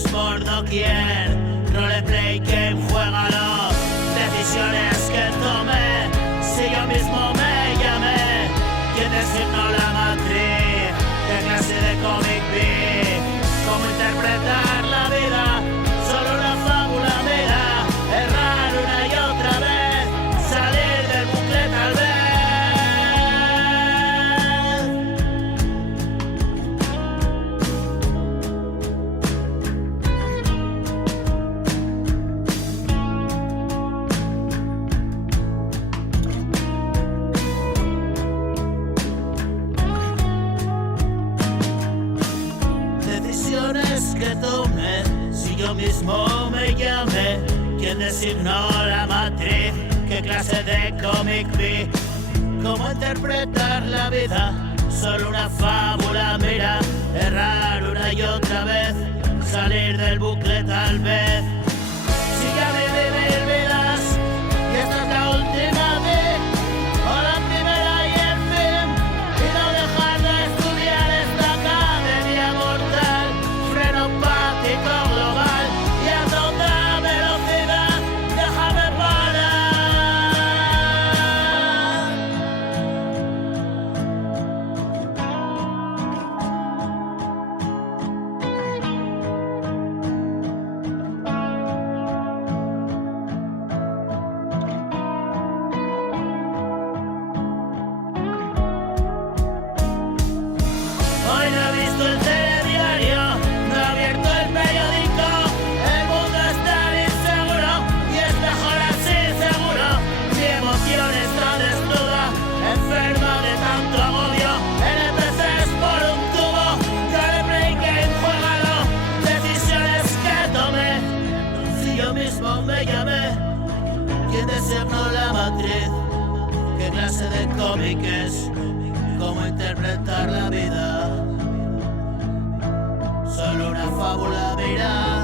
Tienes por doquier, roleplay game, juégalo. Decisiones que tomé, si yo mismo me llamé. ¿Quién designó la matriz? ¿Qué clase de cómic vi? ¿Cómo interpretar la vida? Solo una fábula mera, errar una y otra vez, salir del bucle tal vez. Decisiones que tomé, si yo mismo me llamé. ¿Quién designó la matriz? ¿Qué clase de cómic vi? ¿Cómo interpretar la vida? Solo una fábula mira, errar una y otra vez, salir del bucle tal vez. Si ya vi vivir vidas y esta es la última vez, o la primera y el fin, y no dejar de estudiar esta academia mortal, frenopático global y a toda velocidad, déjame parar. Hoy no he visto el telediario, no he abierto el periódico. El mundo es tan inseguro y es mejor así seguro. Mi emoción está desnuda, enferma de tanto agobio. NPCs por un tubo, roleplay game, juégalo. Decisiones que tomé, si yo mismo me llamé. ¿Quién designó la matriz? ¿Qué clase de cómic es? ¿Cómo interpretar la vida? Solo una fábula mira,